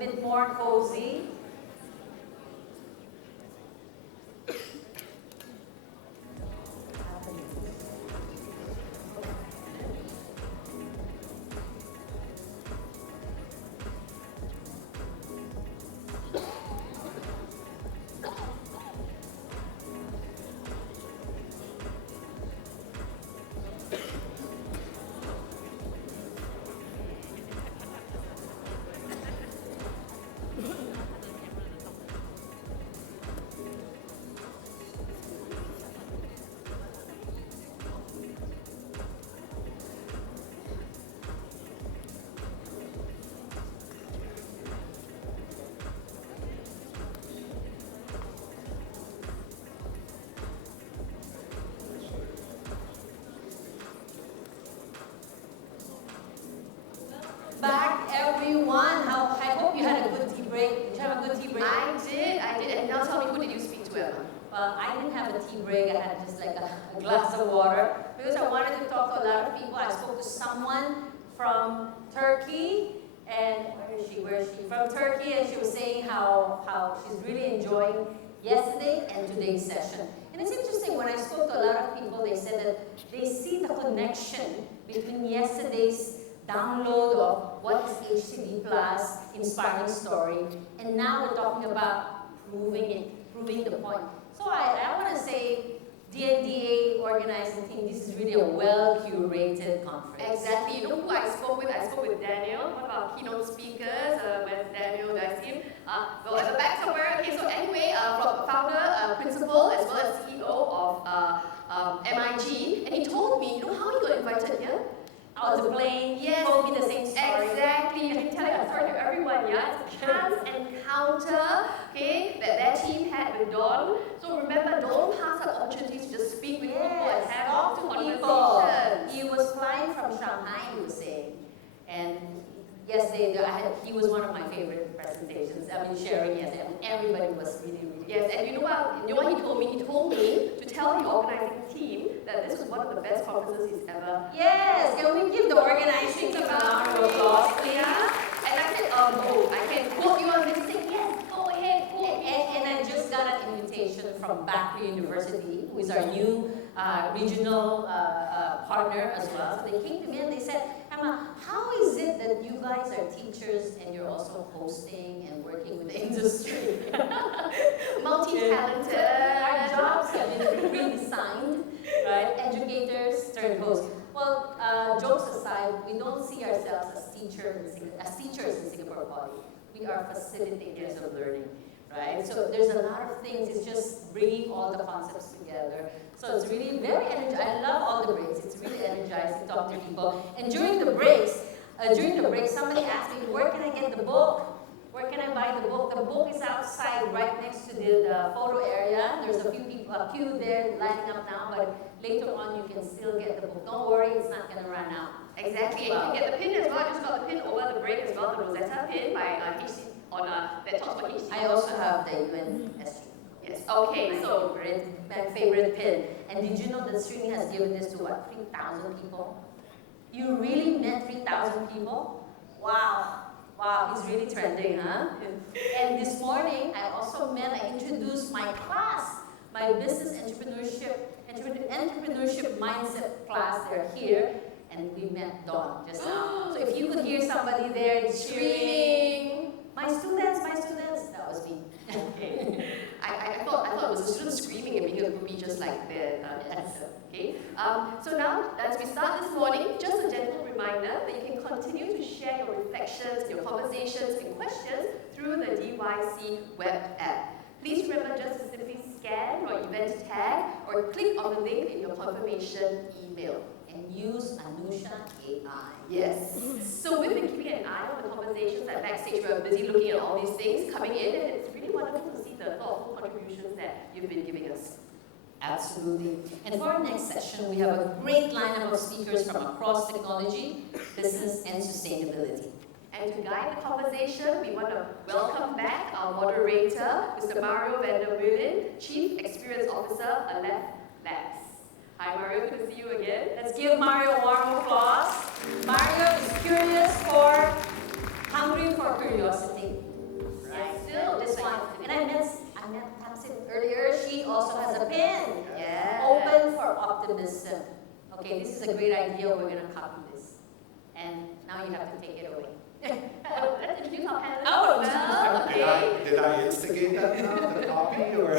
bit more cozy. Back, everyone. I hope you had a good tea break. Did you have a good tea break? I did. And now tell me, who did you speak to, Emma? Well, I didn't have a tea break. I had just like a glass of water because I wanted to talk to a lot of people. I spoke to someone from Turkey, and where is she? From Turkey, and she was saying how she's really enjoying yesterday and today's session. And it's interesting, when I spoke to a lot of people, they said that they see the connection between yesterday's download of what is HCD Plus, inspiring story, and now we're talking about proving the point. So I want to say, DNDA organizing team, this is really a well-curated conference. Exactly. You know who I spoke with? I spoke with Daniel, one of our keynote speakers. Where's Daniel? Do I see him? Well, at the back somewhere. Okay, so anyway, from founder, principal, as well as CEO of MIG, and he told me, you know how he got invited here? On the plane, yes, told me the same story. Exactly. I've been telling that story to everyone, yeah? It's a chance encounter, okay, that their team had with Dawn. So remember, don't pass up opportunities to just speak with people and have talk to conversations. He was flying from Shanghai, he was saying. And yesterday, he was one of my favorite presentations. I mean, sharing yesterday. I mean, everybody was really, really yes, and you know what he told me? He told me to tell the organizing team that this was one of the best conferences he's ever. Yes, can we give the organizing team a round of applause, please? And I said, no, I can quote you on this. He said, yes, go ahead, quote. And I just got an invitation from Bakri University, who is our new regional partner as well. So they came to me and they said, Emma, how is it that you guys are teachers and you're also hosting and working with the industry? Multi-talented. Our jobs have been redesigned, right? Educators turned hosts. Well, jokes aside, we don't see ourselves as teachers in Singapore Poly. We are facilitators of learning, right? So there's a lot of things. It's just bringing all the concepts together. So it's really very energizing. I love all the breaks. It's really energizing to talk to people. And during the breaks, somebody asked me, where can I get the book? Where can I buy the book? The book is outside, right next to the photo area. There's a few there lining up now, but later on you can still get the book. Don't worry, it's not going to run out. Exactly, and you can get the pin as well. I just got the pin over the break as well, the Rosetta pin by HC on that talks about HC. I also have the UNSG. Yes. Okay, so my favorite pin. And did you know that Srini has given this to what, 3,000 people? You really met 3,000 people? Wow. Wow, he's really trending, huh? And this morning, I also introduced my class, my business entrepreneurship mindset class. They're here, and we met Dawn just now. So if you could hear somebody there screaming, my students, that was me. Okay. I thought it was a student screaming and being a groupie just like the answer. Okay. So now, as we start this morning, just a gentle reminder that you can continue to share your reflections, your conversations, and questions through the DYC web app. Please remember just to simply scan your event tag or click on the link in your confirmation email. And use Anusha AI. Yes. So we've been keeping an eye on the conversations at Backstage. We're busy looking at all these things coming in, and it's really wonderful to see the thoughtful contributions that you've been giving us. Absolutely. And for our next session, we have a great lineup of speakers from across technology, business, and sustainability. And to guide the conversation, we want to welcome back our moderator, Mr. Mario van der Meulen, Chief Experience Officer, Aleph Labs. Hi Mario, good to see you again. Let's give Mario a warm applause. Mario is hungry for curiosity. optimism. Okay, this is a great idea, we're going to copy this. And now you have to take it away. Let's introduce our panelists. Oh, well, okay. Did I instigate that now, the copy, or?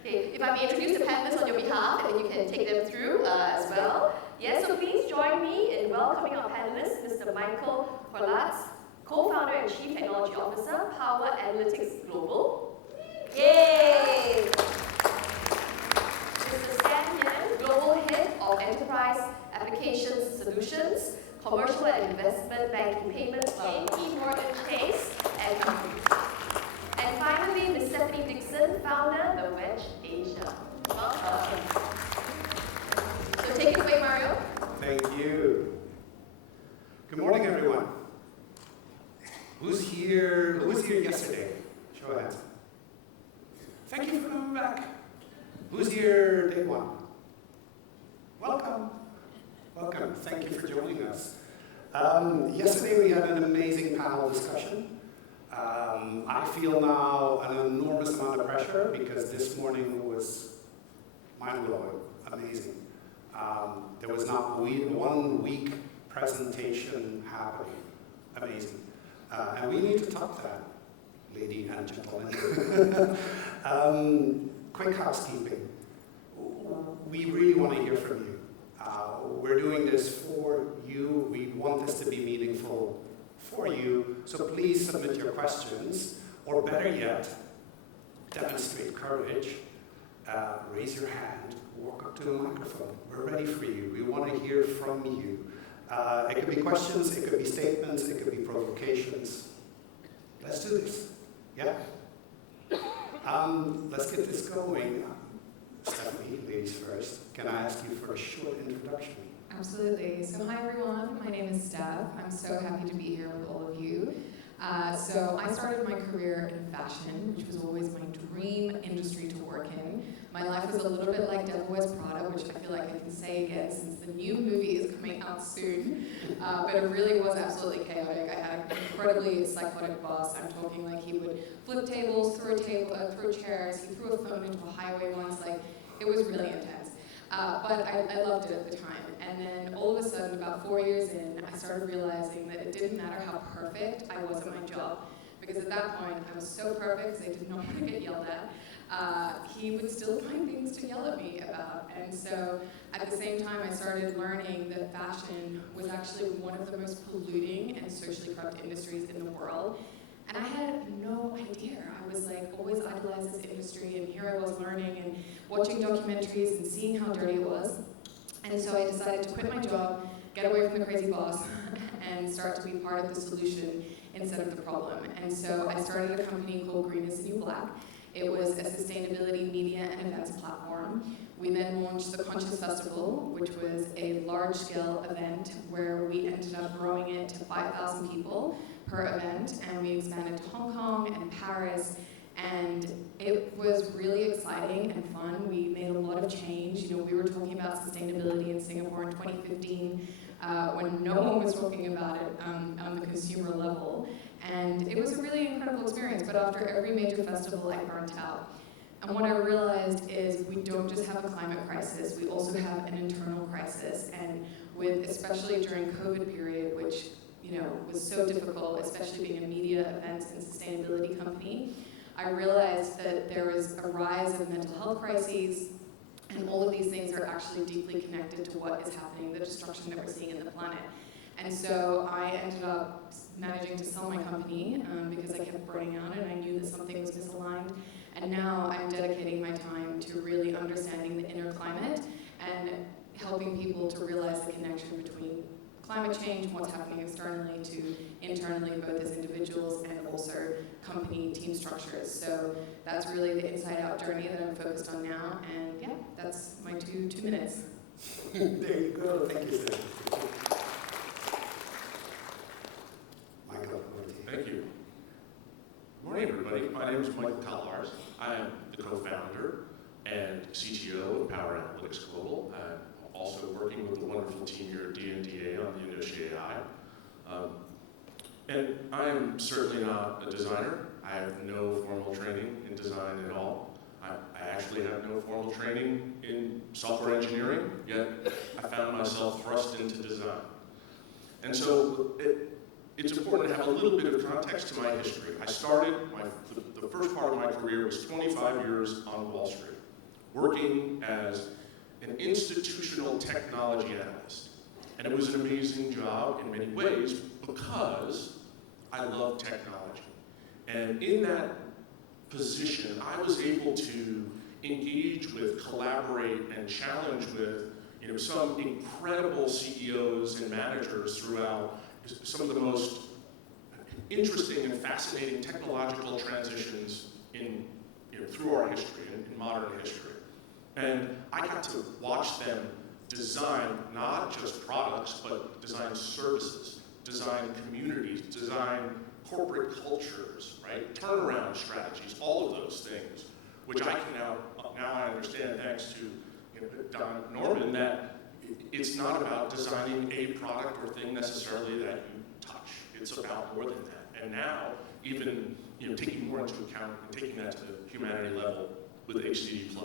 Okay, if I may introduce the panelists on your behalf, and then you can take them through as well. Yes, so please join me in welcoming our panelists, Mr. Michael Horlatz, co-founder and chief technology officer, Power Analytics Global. Yay! Mr. Stan Yan, global head of enterprise applications solutions, commercial and investment banking payments, JP Morgan Chase and Company. And finally, Ms. Stephanie Dixon, founder, The Wedge Asia. Welcome. So take it away, Mario. Thank you. Good morning, everyone. Who's here yesterday? Show of hands. Thank you for coming back. Who's here day one? Welcome. Welcome. Thank you for joining us. Yesterday we had an amazing panel discussion. I feel now an enormous amount of pressure because this morning was mind-blowing, amazing. There was not 1 week presentation happening. Amazing. And we need to top that, ladies and gentlemen. Quick housekeeping. We really want to hear from you. We're doing this for you. We want this to be meaningful for you. So please submit your questions, or better yet, demonstrate courage. Raise your hand, walk up to the microphone. We're ready for you. We want to hear from you. It could be questions, it could be statements, it could be provocations. Let's do this. Yeah? Let's get this going. Stephanie, ladies first. Can I ask you for a short introduction? Absolutely. So hi everyone, my name is Steph. I'm so happy to be here with all of you. So I started my career in fashion, which was always my dream industry to work in. My life was a little bit like Devil Wears Prada, which I feel like I can say again since the new movie is coming out soon. But it really was absolutely chaotic. I had an incredibly psychotic boss. I'm talking like he would flip tables, throw chairs, he threw a phone into a highway once. Like, it was really intense. But I loved it at the time. And then all of a sudden, about 4 years in, I started realizing that it didn't matter how perfect I was at my job. Because at that point, I was so perfect because I did not want to get yelled at. He would still find things to yell at me about. And so at the same time, I started learning that fashion was actually one of the most polluting and socially corrupt industries in the world. And I had no idea. I was like, always idolized this industry, and here I was learning and watching documentaries and seeing how dirty it was. And so I decided to quit my job, get away from the crazy boss, and start to be part of the solution instead of the problem. And so I started a company called Green is the New Black. It was a sustainability media and events platform. We then launched the Conscious Festival, which was a large-scale event where we ended up growing it to 5,000 people per event, and we expanded to Hong Kong and Paris, and it was really exciting and fun. We made a lot of change. You know, we were talking about sustainability in Singapore in 2015 when no one was talking about it on the consumer level, and it was a really incredible experience. But after every major festival, I burnt out. And what I realized is we don't just have a climate crisis, we also have an internal crisis, and with, especially during COVID period, which was so difficult, especially being a media, events, and sustainability company, I realized that there was a rise of mental health crises, and all of these things are actually deeply connected to what is happening, the destruction that we're seeing in the planet. And so I ended up managing to sell my company because I kept burning out and I knew that something was misaligned. And now I'm dedicating my time to really understanding the inner climate and helping people to realize the connection between climate change and what's happening externally to internally, both as individuals and also company team structures. So that's really the inside out journey that I'm focused on now. And yeah, that's my two minutes. There you go. Thank you, Steph. Michael, over to you. Thank you. Good morning, everybody. My name is Michael Talars. I am the co-founder and CTO of Power Analytics Global. I'm also working with the wonderful team here at DNDA on the Industry AI. And I am certainly not a designer. I have no formal training in design at all. I actually have no formal training in software engineering, yet I found myself thrust into design. And so it's important to have a little bit of context to my history. I started, the first part of my career was 25 years on Wall Street, working as an institutional technology analyst. And it was an amazing job in many ways because I love technology. And in that position, I was able to engage with, collaborate, and challenge with some incredible CEOs and managers throughout some of the most interesting and fascinating technological transitions through our history, in modern history. And I got to watch them design not just products, but design services, design communities, design corporate cultures, right? Turnaround strategies, all of those things, which I can now I understand thanks to Don Norman, that it's not about designing a product or thing necessarily that you touch. It's about more than that. And now, even taking more into account and taking that to the humanity level with HCD+.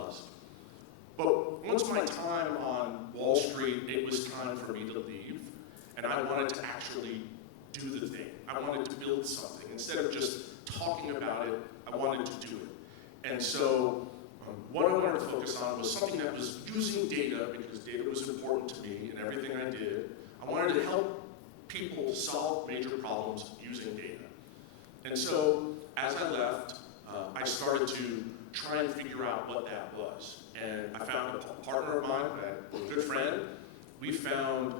But once my time on Wall Street, it was time for me to leave, and I wanted to actually do the thing. I wanted to build something. Instead of just talking about it, I wanted to do it. And so what I wanted to focus on was something that was using data, because data was important to me in everything I did. I wanted to help people solve major problems using data. And so as I left, I started to try and figure out what that was. And I found a partner of mine, a good friend. We found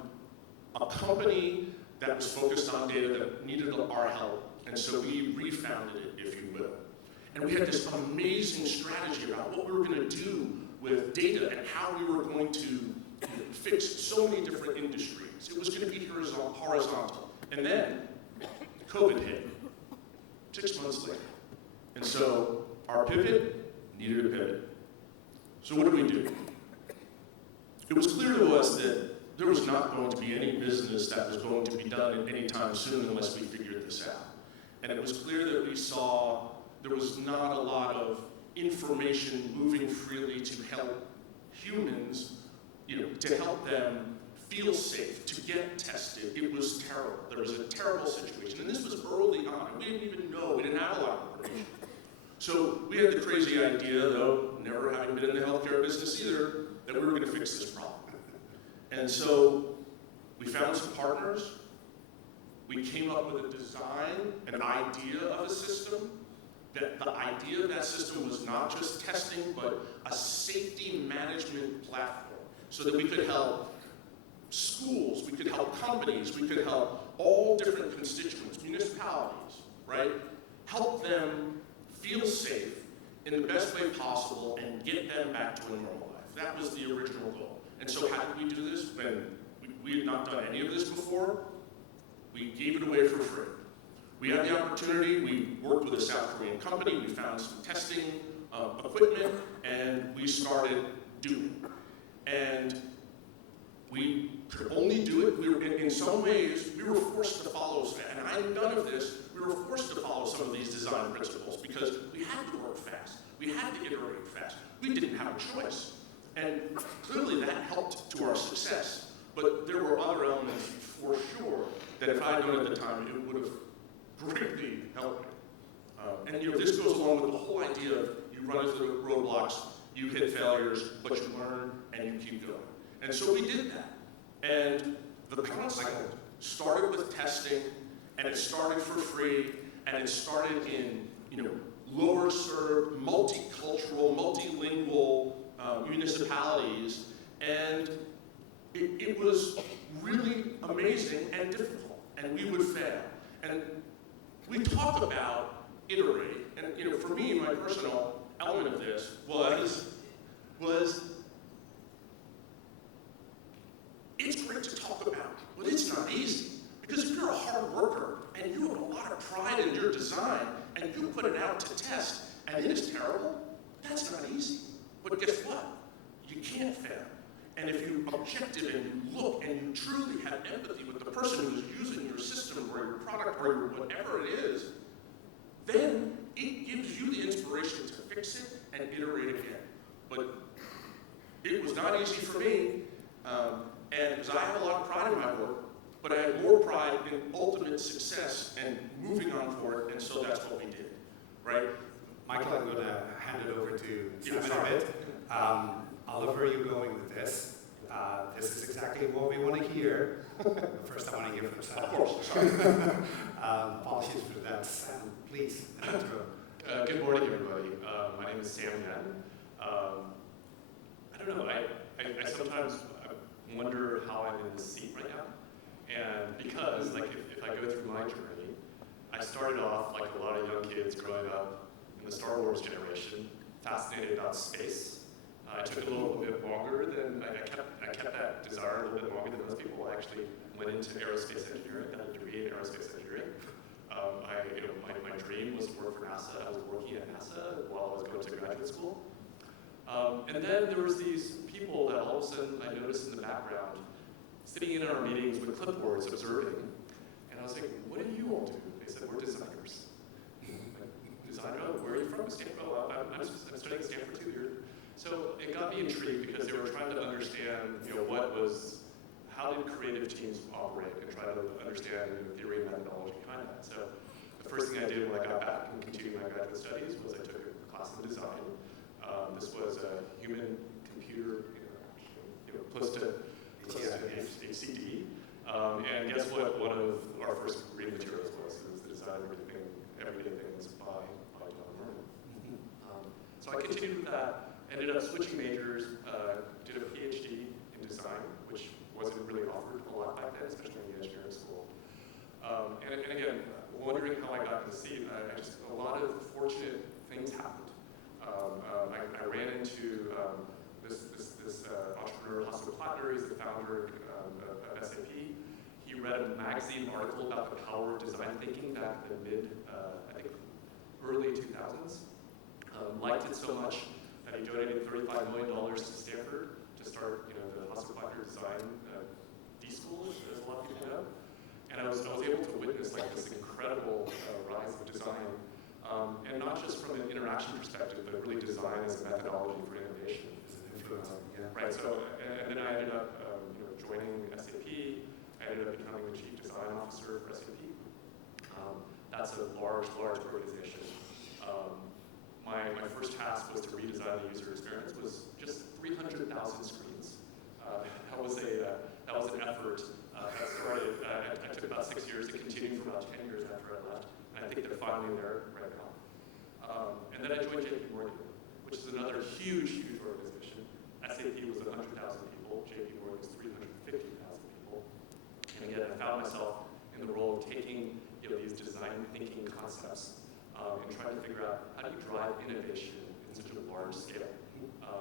a company that was focused on data that needed our help. And so we refounded it, if you will. And we had this amazing strategy about what we were going to do with data and how we were going to fix so many different industries. It was going to be horizontal. And then COVID hit 6 months later. And so our pivot needed a pivot. So what did we do? It was clear to us that there was not going to be any business that was going to be done anytime soon unless we figured this out. And it was clear that we saw there was not a lot of information moving freely to help humans, to help them feel safe, to get tested. It was terrible. There was a terrible situation. And this was early on. We didn't even know. We didn't have a lot of information. So we had the crazy idea, though, never having been in the healthcare business either, that we were going to fix this problem. And so we found some partners. We came up with a design, an idea of a system. That the idea of that system was not just testing, but a safety management platform, so that we could help schools, we could help companies, we could help all different constituents, municipalities, right? Help them feel safe in the best way possible and get them back to a normal life. That was the original goal. And so how did we do this? When we had not done any of this before, we gave it away for free. We had the opportunity, we worked with a South Korean company, we found some testing equipment, and we started doing it. And we could only do it, we were, in some ways, we were forced to follow, and I had none of this, we were forced to follow some of these design principles because we had to work fast, we had to iterate fast, we didn't have a choice. And clearly that helped to our success, but there were other elements for sure that if I had done at the time, it would have greatly helped me. And this goes along with the whole idea of you run into roadblocks, you hit failures, but you learn and you keep going. And so we did that. And the concept started with testing, and it started for free, and it started in lower served, multicultural, multilingual municipalities, and it was really amazing and difficult, and we would fail. And we talk about iterate, and for me, my personal element of this was it's great to talk about, but it's not easy. Because if you're a hard worker and you have a lot of pride in your design and you put it out to test and it is terrible, that's not easy. But guess what? You can't fail. And if you're objective and you look and you truly have empathy with the person who's using your system or your product or whatever it is, then it gives you the inspiration to fix it and iterate again. But it was not easy for me, and because I have a lot of pride in my work, but I had more pride in ultimate success and moving on for it, and so that's what we did, right? Michael, I'm going to hand it over to Yeah, Simon sorry. a bit. Oliver, you're going with this. This is exactly what we want to hear. But first, I want to hear from Sam. Of course, sorry. Apologies for that. Sam, please. Good morning, everybody. My name is Sam Yen. I don't know, I sometimes wonder how I'm in this seat right now. And because, like, if I go through my journey, I started off like a lot of young kids growing up in the Star Wars generation, fascinated about space. It took a little bit longer than, I kept that desire a little bit longer than most people. I actually went into aerospace engineering, got a degree in aerospace engineering. My dream was to work for NASA. I was working at NASA while I was going to graduate school. And then there was these people that all of a sudden I noticed in the background, sitting in our meetings with clipboards observing. And I was like, what do you all do? They said, we're designers. Designer, oh, where are you from? Stanford. Oh, I'm studying at Stanford too. So it got me intrigued because they were trying to understand, how did creative teams operate and try to understand theory and methodology behind that. So the first thing I did when I got back and continued my graduate studies was I took a class in design. This was a human-computer interaction, close to HCD. And guess what? One of our first reading materials was the design of everyday things by John Merman. So I continued with that. Ended up switching majors, did a PhD in design, which wasn't really offered a lot back then, especially in the engineering school. And again, wondering how I got in the seat, a lot of fortunate things happened. I ran into this entrepreneur, Hasso Plattner. He's the founder of SAP. He read a magazine article about the power of design thinking back in the early 2000s. Liked it so much that he donated $35 million to Stanford to start, the Hasso Plattner Design D-School, as a lot of people know. And I was able to witness this incredible rise of design, and not just from an interaction perspective, but really design as a methodology for innovation. Right. So, and then I ended up, joining SAP. I ended up becoming the chief design officer for SAP. That's a large organization. My first task was to redesign the user experience. Was just 300,000 screens. That was an effort that started. I took about 6 years. It continued for about 10 years after I left, and I think they're finally there right now. And then I joined JP Morgan, which is another huge organization. SAP was 100,000 people. JP Morgan was 350,000 people. And again, I found myself in the role of taking these design thinking concepts. And trying to figure out how do you drive innovation in such a large scale.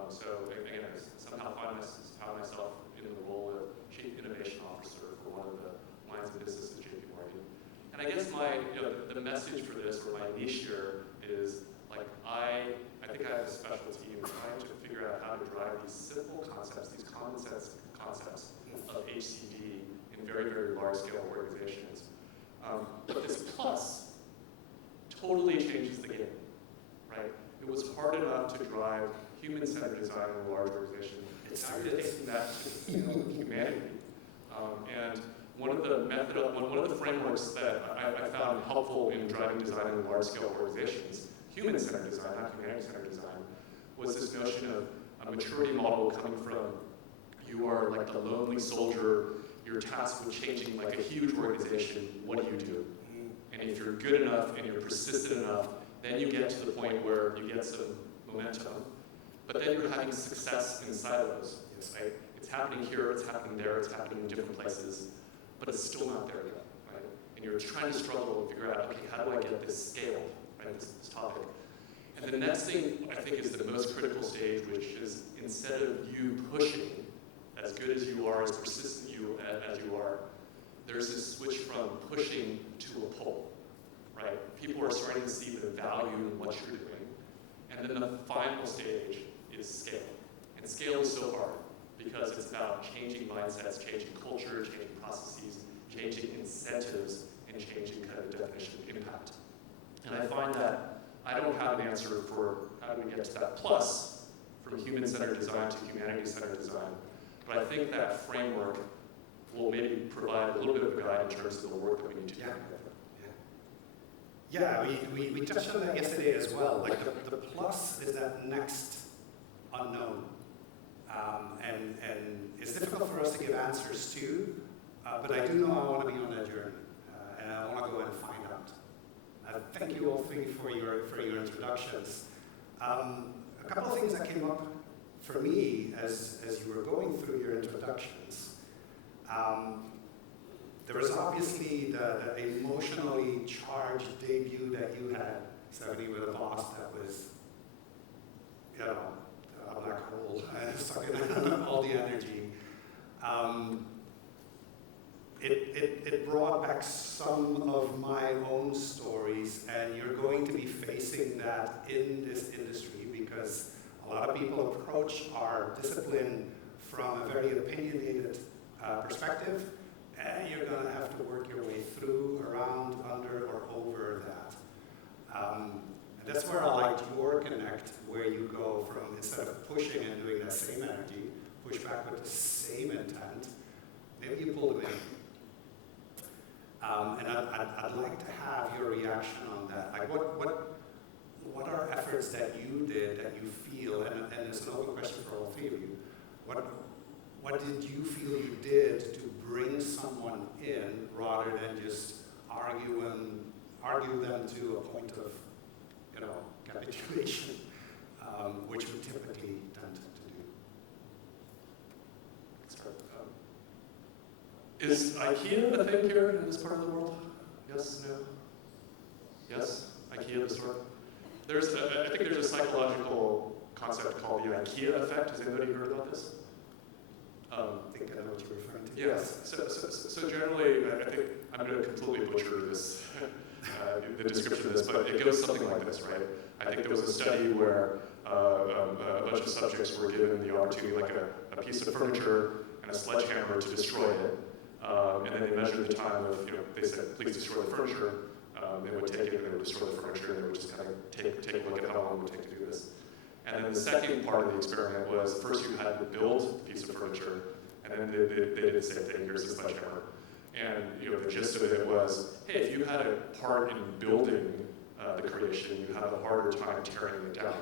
So again, I somehow found myself in the role of chief innovation officer for one of the lines of business at JP Morgan. And I guess the message for this, or my niche here, is I think I have a specialty in trying to figure out how to drive these simple concepts, these common sense concepts of HCD in very, very large scale organizations. But this plus totally changes the game, right? It was hard enough to drive human-centered design in a large organization. It's time to take that to humanity. And one of the frameworks that I found helpful in driving design in large-scale organizations, human-centered design, not humanity-centered design, was this notion of a maturity model coming from you are like the lonely soldier, you're tasked with changing a huge organization, what do? And if you're good enough and you're persistent enough, then you get to the point where you get some momentum. But then you're having success in silos. Right? It's happening here, it's happening there, it's happening in different places, but it's still not there yet. Right? And you're trying to struggle and figure out, okay, how do I get this scaled, right, this topic? And the next thing I think is the most critical stage, which is instead of you pushing, as good as you are, as persistent as you are, there's this switch from pushing to a pull, right? People are starting to see the value in what you're doing. And then the final stage is scale. And scale is so hard because it's about changing mindsets, changing culture, changing processes, changing incentives, and changing kind of definition of impact. And I find that I don't have an answer for how how do we get to that plus from human-centered design to humanity-centered design. But I think that framework will maybe provide a little bit of a guide in terms of the work that we need to do. Yeah, we touched on that yesterday as well. Like the plus is that next unknown. And it's difficult for us to give answers to, but I do know I want to be on that journey, and I want to go and find out. Thank you all three for your introductions. A couple of things that came up for me as you were going through your introductions. There was obviously the emotionally charged debut that you had, Stephanie, with a boss that was, you know, a black hole, sucking in all the energy. It brought back some of my own stories, and you're going to be facing that in this industry because a lot of people approach our discipline from a very opinionated perspective, and you're going to have to work your way through, around, under, or over that. And that's where I liked your connect, where you go from, instead of pushing and doing that same energy, push back with the same intent, maybe you pull them in. And I'd like to have your reaction on that. Like, what are efforts that you did that you feel, and it's an open question for all three of you, what did you feel you did to bring someone in rather than just argue them to a point of, you know, capitulation, which we typically tend to do? Is IKEA a thing here in this part of the world? Yes, no? Yes? IKEA, the store? I think there's a psychological concept called the IKEA effect. Has anybody heard about this? I think I know what you're referring to. Yes. So generally, I think I'm going to completely butcher this, the description of this, but it goes something like this, right? I think there was a study where a bunch of subjects were given the opportunity, like a piece of furniture and a sledgehammer to destroy it. And then they measured the time of, they said, please destroy the furniture. They would take it and they would destroy the furniture, and they would just kind of take a look at how long it would take to do this. And then the second part of the experiment was, first you had to build the piece of furniture, and then they did the same thing, here's the sledgehammer. And the gist of it was, hey, if you had a part in building the creation, you have a harder time tearing it down.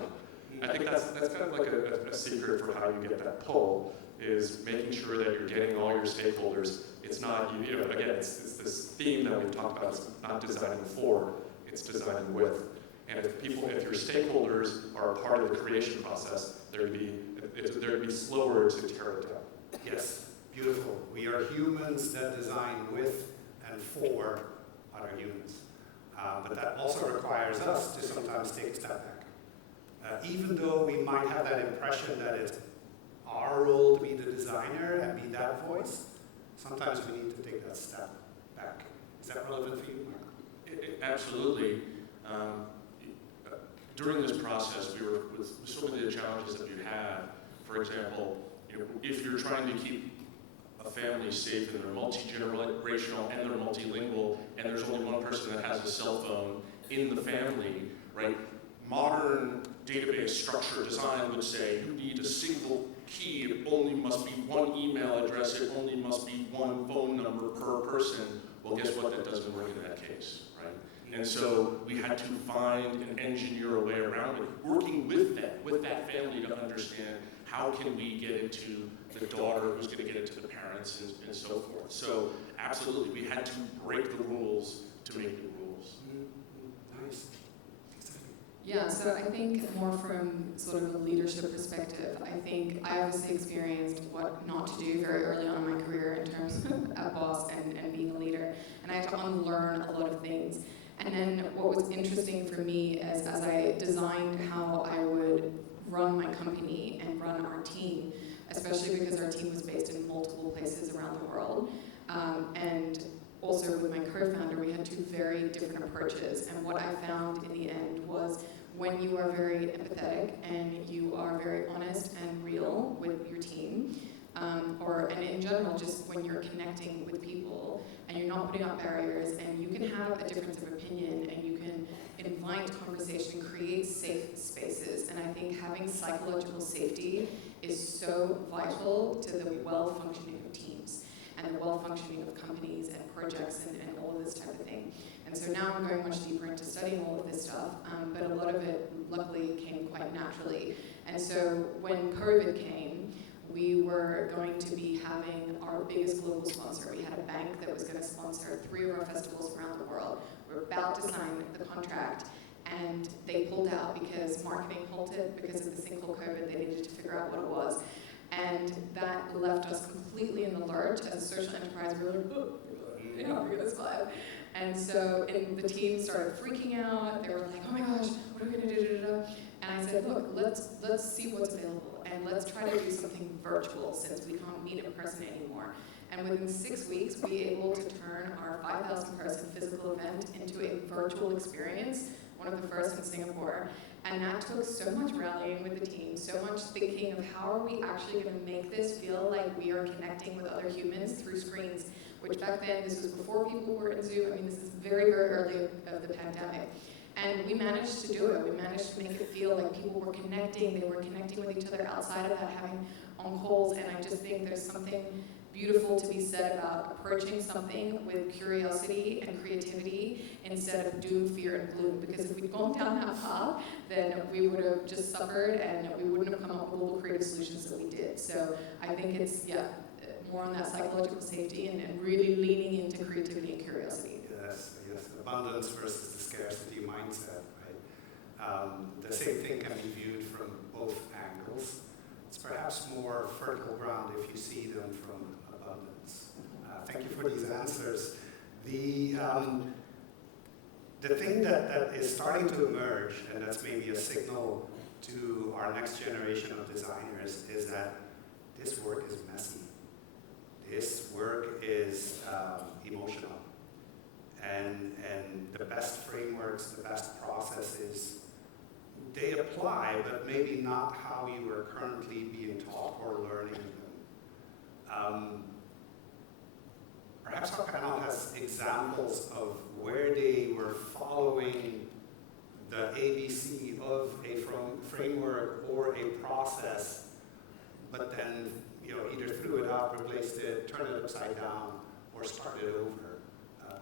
I think that's kind of like a secret for how you get that pull, is making sure that you're getting all your stakeholders. It's not, again, it's this theme that we've talked about. It's not designing for, it's designing with. And if your stakeholders are a part of the creation process, they'd be slower to tear it down. Yes, beautiful. We are humans that design with and for other humans. But that also requires us to sometimes take a step back. Even though we might have that impression that it's our role to be the designer and be that voice, sometimes we need to take that step back. Is that relevant for you, Mark? Absolutely. During this process, we were with so many of the challenges that you have. For example, if you're trying to keep a family safe and they're multi-generational and they're multilingual, and there's only one person that has a cell phone in the family, right? Modern database structure design would say you need a single key, it only must be one email address, it only must be one phone number per person. Well, guess what? That doesn't work in that case, right? And so we had to find and engineer a way around it, working with that family to understand how can we get it to the daughter, who's going to get it to the parents, and so forth. So absolutely, we had to break the rules to make the rules. Nice. Yeah, so I think more from sort of a leadership perspective, I think I obviously experienced what not to do very early on in my career in terms of a boss and being a leader. And I had to unlearn a lot of things. And then what was interesting for me is as I designed how I would run my company and run our team, especially because our team was based in multiple places around the world, and also with my co-founder, we had two very different approaches. And what I found in the end was when you are very empathetic and you are very honest and real with your team, and in general, just when you're connecting with people, and you're not putting up barriers, and you can have a difference of opinion, and you can invite conversation, create safe spaces. And I think having psychological safety is so vital to the well-functioning of teams and the well-functioning of companies and projects and all of this type of thing. And so now I'm going much deeper into studying all of this stuff, but a lot of it luckily came quite naturally. And so when COVID came, we were going to be having our biggest global sponsor. We had a bank that was going to sponsor 3 of our festivals around the world. We were about to sign the contract, and they pulled out because marketing halted because of this thing called COVID. They needed to figure out what it was. And that left us completely in the lurch as a social enterprise. We were like, oh, you know, figure this out. And so the team started freaking out. They were like, oh my gosh, what are we going to do? And I said, look, let's see what's available, and let's try to do something virtual since we can't meet in person anymore. And within 6 weeks, we were able to turn our 5,000 person physical event into a virtual experience, one of the first in Singapore. And that took so much rallying with the team, so much thinking of how are we actually going to make this feel like we are connecting with other humans through screens, which back then, this was before people were in Zoom. I mean, this is very, very early of the pandemic. And we managed to do it. We managed to make it feel like people were connecting. They were connecting with each other outside of that, having on calls. And I just think there's something beautiful to be said about approaching something with curiosity and creativity instead of doom, fear, and gloom. Because if we'd gone down that path, then we would have just suffered and we wouldn't have come up with all the creative solutions that we did. So I think it's, more on that psychological safety and really leaning into creativity and curiosity. Yes, abundance versus the scarcity mindset, right? The same thing can be viewed from both angles. It's perhaps more fertile ground if you see them from abundance. Thank you for these answers. The thing that is starting to emerge, and that's maybe a signal to our next generation of designers, is that this work is messy. This work is emotional. And the best frameworks, the best processes, they apply, but maybe not how you are currently being taught or learning them. Perhaps our panel has examples of where they were following the ABC of a framework or a process, but then either threw it out, replaced it, turned it upside down, or started over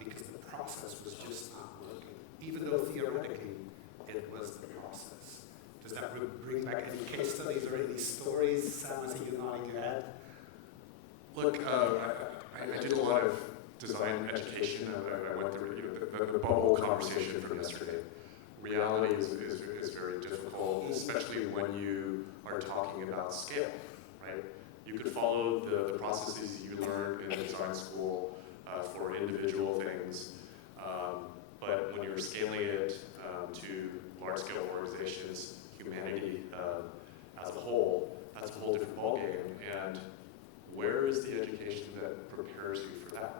because the process was just not working, even though theoretically it was the process. Does that bring back any case studies or any stories? Sam, I see you nodding your head. Look, I did a lot of design education. I went through the bubble conversation from yesterday. Reality is very difficult, especially when you are talking about scale, right? You could follow the processes you learned in design school for individual things, but when you're scaling it to large-scale organizations, humanity as a whole, that's a whole different ballgame. And where is the education that prepares you for that?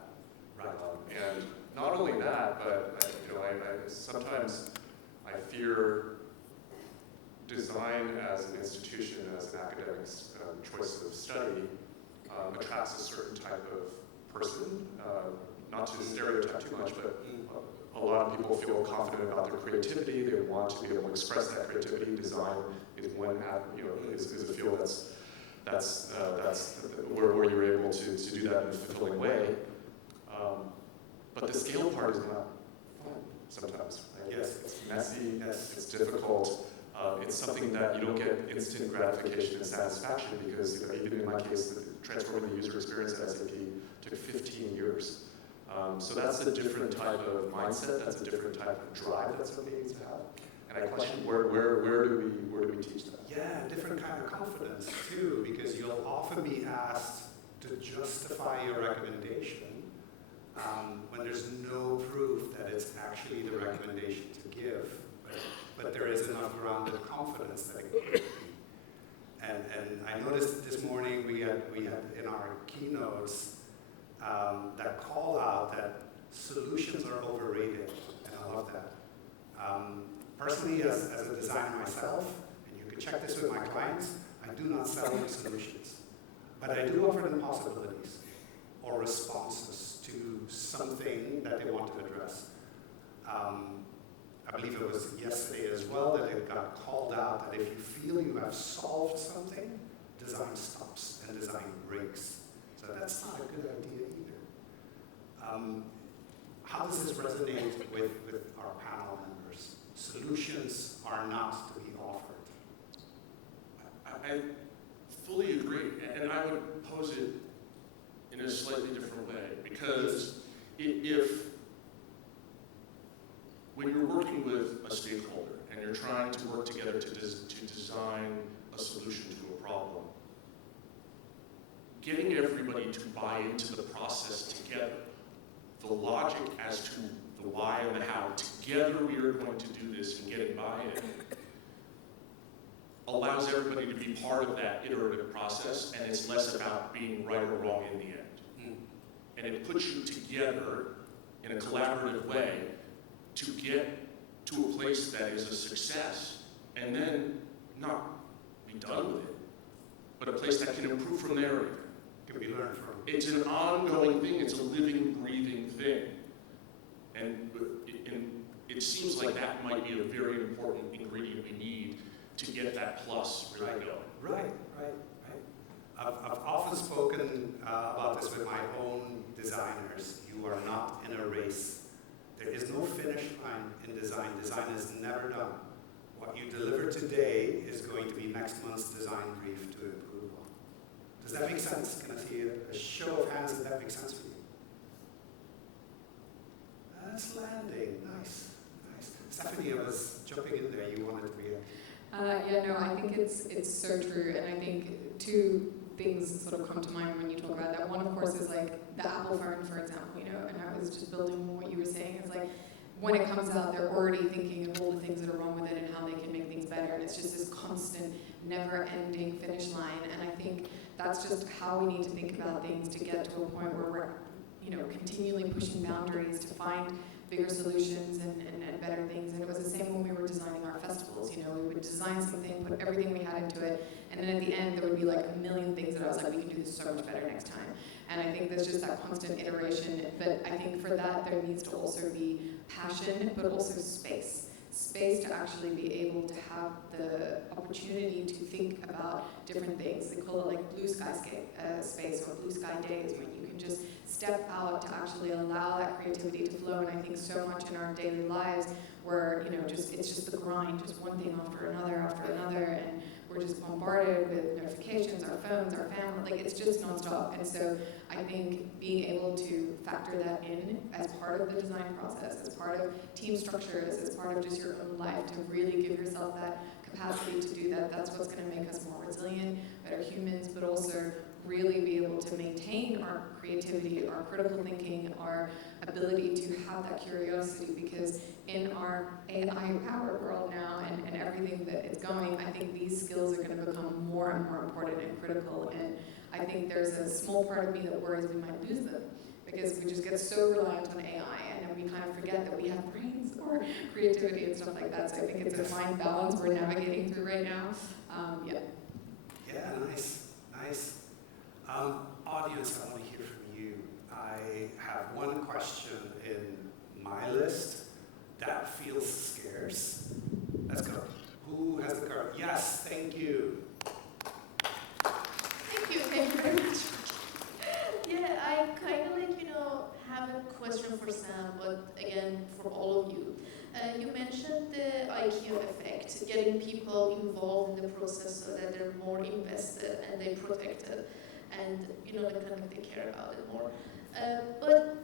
Right. And not only that, but I sometimes I fear design as an institution, as an academic choice of study, attracts a certain type of person. Not to stereotype too much, but a lot of people feel confident about their creativity. They want to be able to express that creativity. Design is one, is a field that's where you're able to do that in a fulfilling way. But the scale part is not fun sometimes. Right? Yes. It's messy. Yes. It's difficult. It's something that you don't get instant gratification and satisfaction because even in my case, transforming the user experience at SAP took 15 years. So that's a different type of mindset. That's a different type of drive that somebody needs to have. And I question where do we teach that? Yeah, different kind of confidence too, because you'll often be asked to justify your recommendation when there's no proof that it's actually the recommendation to give, but there is enough grounded confidence that it could be. And I noticed this morning we had in our keynotes that call out that solutions are overrated, and I love that. Personally, as a designer myself, and you can check this with my clients, I do not sell them solutions, but I do offer them possibilities. or responses to something that they want to address. I believe it was yesterday as well that it got called out that if you feel you have solved something, design stops and design breaks. So that's not a good idea either. How does this resonate with our panel members? Solutions are not to be offered. I fully agree, and I would pose it in a slightly different way, because if when you're working with a stakeholder and you're trying to work together to design a solution to a problem, getting everybody to buy into the process together, the logic as to the why and the how, together we are going to do this and getting buy-in, allows everybody to be part of that iterative process, and it's less about being right or wrong in the end. And it puts you together in a collaborative way to get to a place that is a success, and then not be done with it, but a place that can improve from there. Can be learned from. It's an ongoing thing, it's a living, breathing thing. And it seems like that might be a very important ingredient we need to get that plus really going. Right. I've often spoken about this with my own designers. You are not in a race. There is no finish line in design. Design is never done. What you deliver today is going to be next month's design brief to improve on. Does that make sense? Can I see a show of hands? Does that make sense for you? That's landing. Nice. Stephanie, I was jumping in there. You wanted to react. Yeah, no, I think it's so true, and I think two things sort of come to mind when you talk about that. One, of course, is like the Apple phone, for example, and I was just building on what you were saying. It's like when it comes out, they're already thinking of all the things that are wrong with it and how they can make things better, and it's just this constant, never-ending finish line. And I think that's just how we need to think about things to get to a point where we're, continually pushing boundaries to find bigger solutions and better things. And it was the same when we were designing our festivals. We would design something, put everything we had into it, and then at the end there would be like a million things that I was like, we can do this so much better next time. And I think there's just that constant iteration. But I think for that there needs to also be passion, but also space to actually be able to have the opportunity to think about different things. They call it like blue sky space or blue sky days, when you can just step out to actually allow that creativity to flow. And I think so much in our daily lives where, it's just the grind, just one thing after another, and we're just bombarded with notifications, our phones, our family, like it's just nonstop. And so I think being able to factor that in as part of the design process, as part of team structures, as part of just your own life, to really give yourself that capacity to do that, that's what's going to make us more resilient, better humans, but also really be able to maintain our creativity, our critical thinking, our ability to have that curiosity, because in our AI-powered world now and everything that is going, I think these skills are going to become more and more important and critical. And I think there's a small part of me that worries we might lose them, because we just get so reliant on AI, and then we kind of forget that we have brains or creativity and stuff like that. So I think it's a fine balance we're navigating through right now. Yeah, nice. Audience, I want to hear from you. I have one question in my list that feels scarce. Let's go. Who has the card? Yes, thank you. Thank you very much. Yeah, I kind of have a question for Sam, but again, for all of you. You mentioned the IQ effect, getting people involved in the process so that they're more invested and they protect it, and they care about it more. But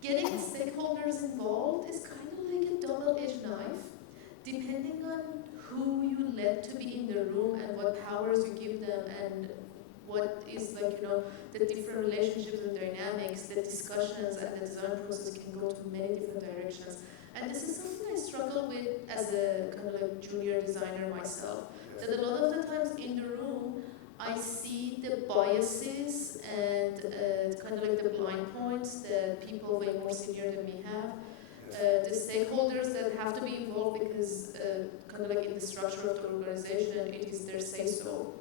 getting stakeholders involved is kind of like a double-edged knife, depending on who you let to be in the room and what powers you give them, and what is the different relationships and dynamics, the discussions and the design process can go to many different directions. And this is something I struggle with as a kind of junior designer myself. That a lot of the times in the room, I see the biases and the blind points that people way more senior than me have. The stakeholders that have to be involved because in the structure of the organization, it is their say-so.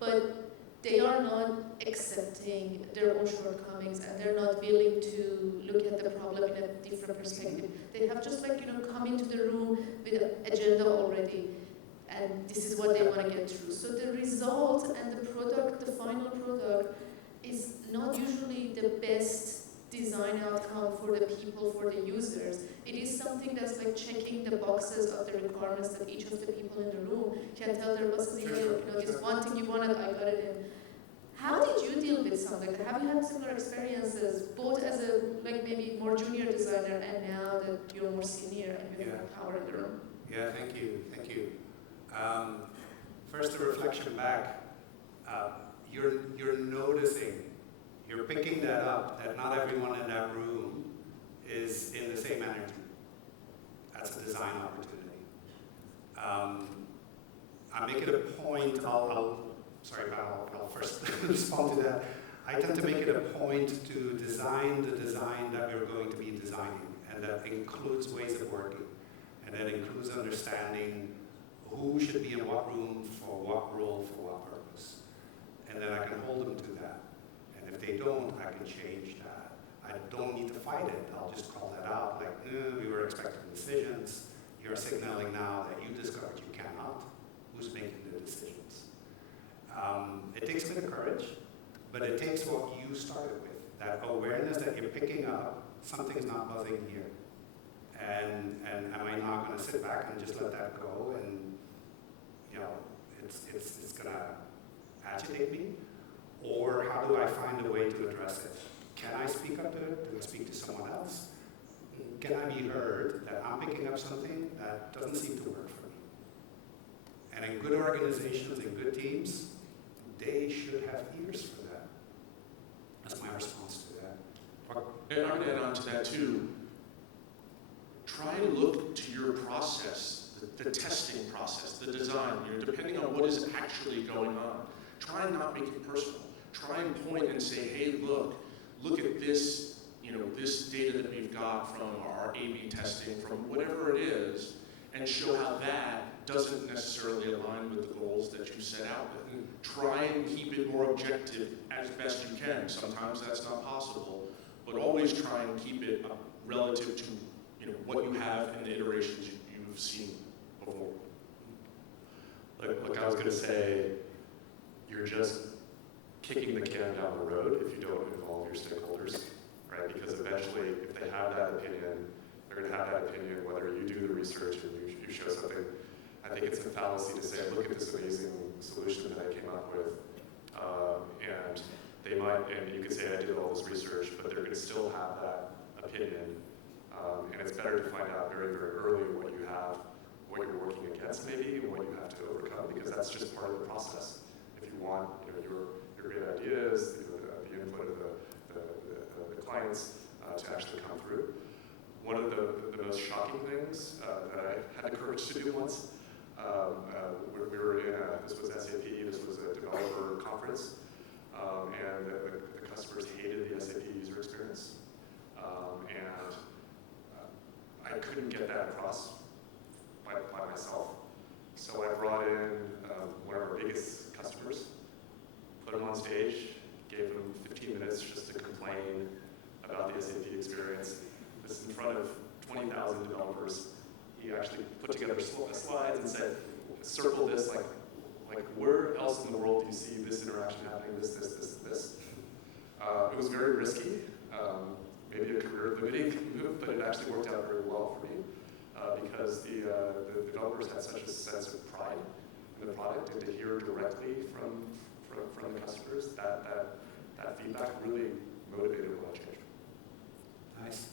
But they are not accepting their own shortcomings, and they're not willing to look at the problem in a different perspective. They have just come into the room with an agenda already, and this is what they want to get through. So the result and the product, the final product, is not usually the best design outcome for the people, for the users. It is something that's like checking the boxes of the requirements that each of the people in the room can tell their bosses, this one thing you wanted, I got it in. How did you deal with something like that? Have you had similar experiences, both as a maybe more junior designer and now that you're more senior and you have more power in the room? Yeah, thank you. First, a reflection back. You're noticing, you're picking that up, that not everyone in that room is in the same energy. That's a design opportunity. I make it a point, I'll first respond to that. I tend to make it a point to design the design that we're going to be designing, and that includes ways of working, and that includes understanding who should be in what room, for what role, for what purpose. And then I can hold them to that. And if they don't, I can change that. I don't need to fight it. I'll just call that out, we were expecting decisions. You're signaling now that you discovered you cannot. Who's making the decisions? It takes a bit of courage, but it takes what you started with, that awareness that you're picking up, something's not buzzing here. And am I not going to sit back and just let that go, and it's going to agitate me? Or how do I find a way to address it? Can I speak up to it? Do I speak to someone else? Can I be heard that I'm picking up something that doesn't seem to work for me? And in good organizations and good teams, they should have ears for that. That's my response to that. And I would add on to that too. Try to look to your process, the testing process, the design, depending on what is actually going on. Try and not make it personal. Try and point and say, hey, look at this, this data that we've got from our A/B testing, from whatever it is, and show how that doesn't necessarily align with the goals that you set out with. Try and keep it more objective as best you can. Sometimes that's not possible, but always try and keep it relative to what you have in the iterations you've seen before. Look, I was going to say, you're just kicking the can down the road if you don't involve your stakeholders, right? Because eventually, if they have that opinion, they're going to have that opinion whether you do the research and you show something. I think it's a fallacy to say, look at this amazing solution that I came up with, and they might, and you could say I did all this research, but they're going to still have that opinion. And it's better to find out very, very early what you have, what you're working against maybe, and what you have to overcome, because that's just part of the process. If you want your great ideas, the input of the clients to actually come through. One of the most shocking things that I had the courage to do once, we were in this was SAP, this was a developer conference, and the customers hated the SAP user experience. And I couldn't get that across by myself. So I brought in one of our biggest customers, put him on stage, gave him 15 minutes just to complain about the SAP experience. This is in front of 20,000 developers. He actually put together slides and said, circle this, like where else in the world do you see this interaction happening, this. It was very risky. Maybe a career-limiting move, but it actually worked out very well for me because the developers had such a sense of pride in the product, and to hear directly from the customers, that feedback really motivated a lot of change. Nice.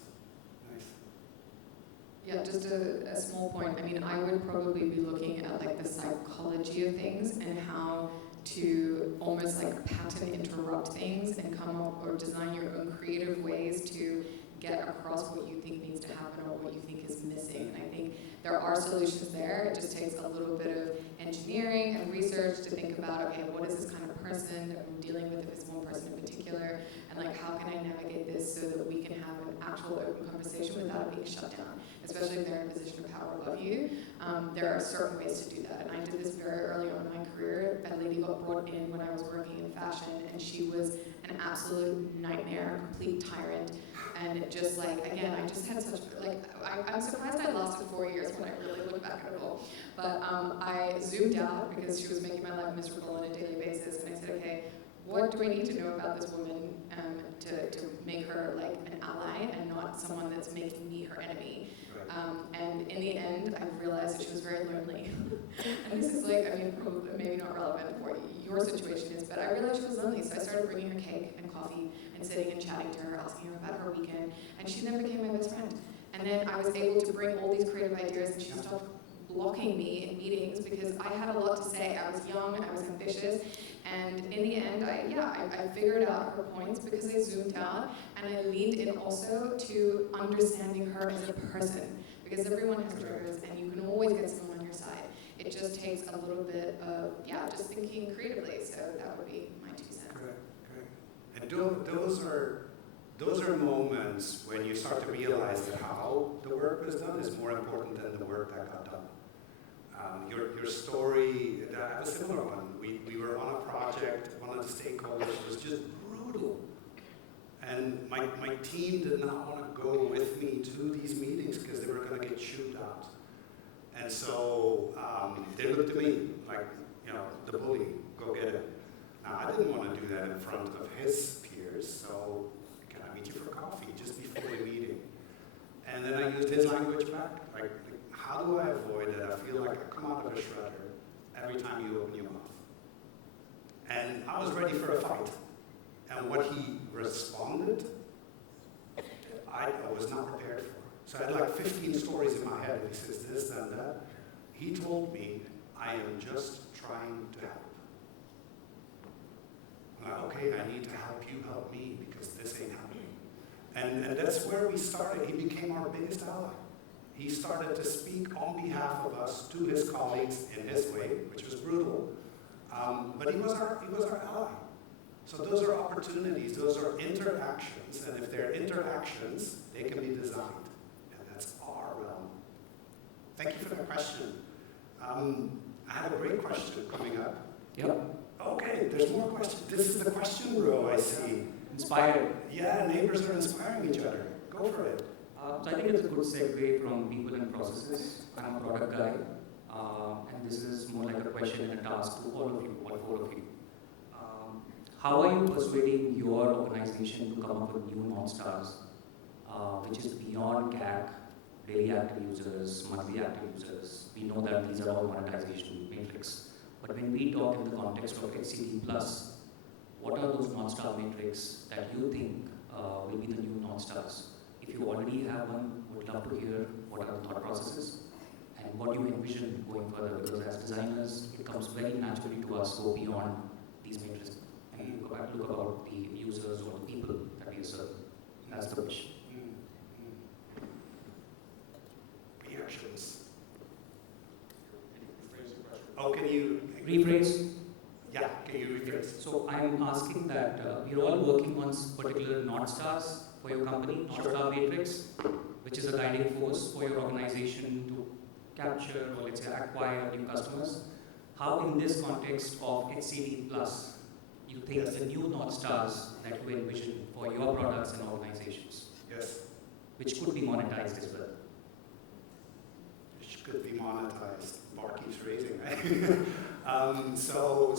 Yeah, just a small point. I mean, I would probably be looking at the psychology of things and how to almost pattern interrupt things and come up or design your own creative ways to get across what you think needs to happen or what you think is missing. And I think there are solutions there. It just takes a little bit of engineering and research to think about, okay, what is this kind of person that I'm dealing with, if it's one person in particular, and like how can I navigate this so that we can have an actual open conversation without it being shut down, especially if they're in a position of power above you. There are certain ways to do that, and I did this very early on in my career. A lady got brought in when I was working in fashion, and she was an absolute nightmare, complete tyrant. And just like, again, I just had such, like, I'm surprised I lasted 4 years when I really look back at it all. But I zoomed out because she was making my life miserable on a daily basis. And I said, okay, what do I need to know about this woman to make her like an ally and not someone that's making me her enemy? And in the end, I realized that she was very lonely. And this is like, I mean, probably, maybe not relevant for what your situation is, but I realized she was lonely. So I started bringing her cake and coffee and sitting and chatting to her, asking her about her weekend. And she then became my best friend. And then I was able to bring all these creative ideas, and she stopped blocking me in meetings because I had a lot to say. I was young, I was ambitious, and in the end, I figured out her points because I zoomed out and I leaned in also to understanding her as a person, because everyone has triggers and you can always get someone on your side. It just takes a little bit of, just thinking creatively. So that would be my 2 cents. Correct. And those are moments when you start to realize that how the work was done is more important than the work that got done. Your story, I have a similar one. We were on a project, one of the stakeholders was just brutal. And my team did not want to go with me to these meetings because they were going to get chewed out. And so they looked at me like, the bully, go get him. Now, I didn't want to do that in front of his peers, so can I meet you for coffee just before the meeting? And then I used his language back, like how do I avoid that? I feel like I come out of a shredder every time you open your mouth. And I was ready for a fight. And what he responded, I was not prepared for. So I had like 15 stories in my head. He says this and that. He told me, I am just trying to help. I'm like, okay, I need to help you help me because this ain't happening. And that's where we started. He became our biggest ally. He started to speak on behalf of us to his colleagues in his way, which was brutal. But he was our ally. So those are opportunities, those are interactions, and if they're interactions, they can be designed. And that's our realm. Thank you for that question. I have a great question coming up. Yep. Okay, there's more questions. This is the question row, I see. Inspired. Yeah, neighbors are inspiring each other. Go for it. So I think it's a good segue from people and processes. I'm a product guy, and this is more like a question and a task to all of you, all 4 of you. How are you persuading your organization to come up with new North Stars, which is beyond CAC, daily active users, monthly active users? We know that these are all monetization metrics. But when we talk in the context of HCD+, what are those North Star metrics that you think will be the new North Stars? If you already have one, would love to hear what are the thought processes and what you envision going further, because as designers, it comes very naturally to us to go beyond these metrics and look about the users or the people that we serve. That's the wish. Reactions. Oh, can you Rephrase. Yeah, can you rephrase? So I'm asking that we're all working on particular North Stars for your company, North Star Matrix, which is a guiding force for your organization to capture or let's say acquire new customers. How in this context of HCD Plus, you think the new North Stars that you envision for your products and organizations? Yes. Which could be monetized as well. Which could be monetized. Bar keeps raising, right? So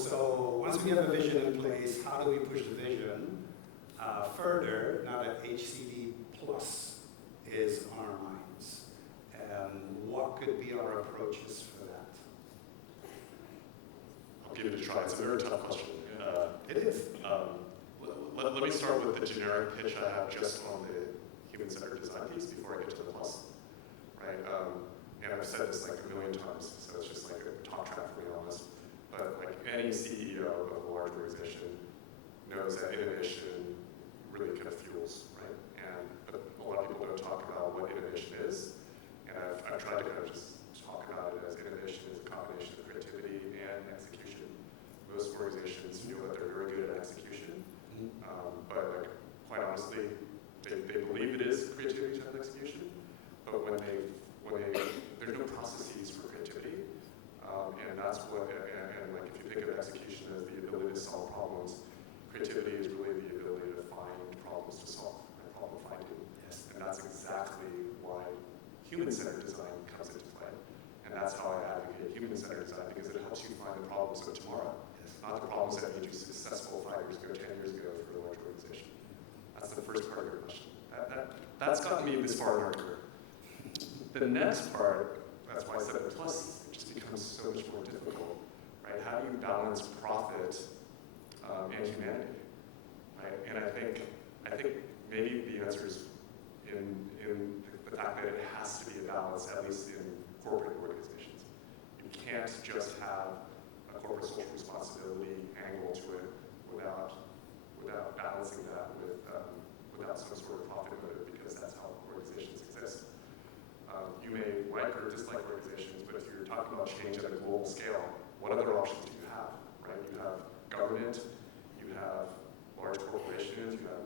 once we have a vision in place, how do we push the vision further now that HCD Plus is on our minds? And what could be our approaches for that? I'll give it a try. It's a very tough question. It is. Let me start with the generic pitch I have just on the human-centered design piece before I get to the plus. Right? And I've said this like a million times, so it's just like a talk track for me on this. But like any CEO of a large organization knows that innovation really kind of fuels, right? But a lot of people don't talk about what innovation is. And I've tried to kind of just talk about it as innovation is a combination of creativity quite honestly, they believe it is creativity type execution, but when there's no processes for creativity, and that's what, and like if you think of execution as the ability to solve problems, creativity is really the ability to find problems to solve, and problem finding. Yes. And that's exactly why human-centered design comes into play. And that's how I advocate human-centered design, because it helps you find the problems of tomorrow, not the problems that made you successful 5 years ago, 10 years ago for a large organization. That's the first part of your question. That's gotten me this far in our career. The next part, that's why I said the plus, it just becomes so much more difficult, right? How do you balance profit and humanity, right? And I think maybe the answer is in the fact that it has to be a balance, at least in corporate organizations. You can't just have a corporate social responsibility angle to it without balancing that without some sort of profit motive, because that's how organizations exist. You may like or dislike organizations, but if you're talking about change at a global scale, what other options do you have, right? You have government, you have large corporations, you have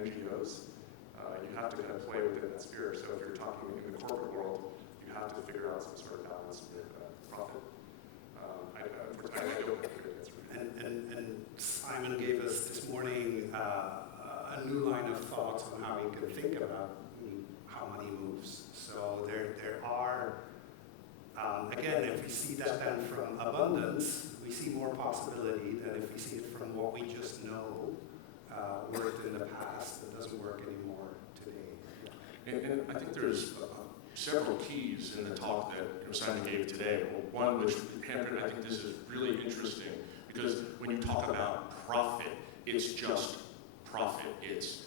NGOs. You have to kind of play within that sphere. So if you're talking in the corporate world, you have to figure out some sort of balance with profit. I don't have a great answer. And Simon gave us this morning a new line of thoughts on how we can think about how money moves. So there are, again, if we see that then from abundance, we see more possibility than if we see it from what we just know worked in the past that doesn't work anymore today. And I think there's several keys in the talk that Simon gave today. Well, one, which I think this is really interesting, because when you talk about profit, it's just profit. It's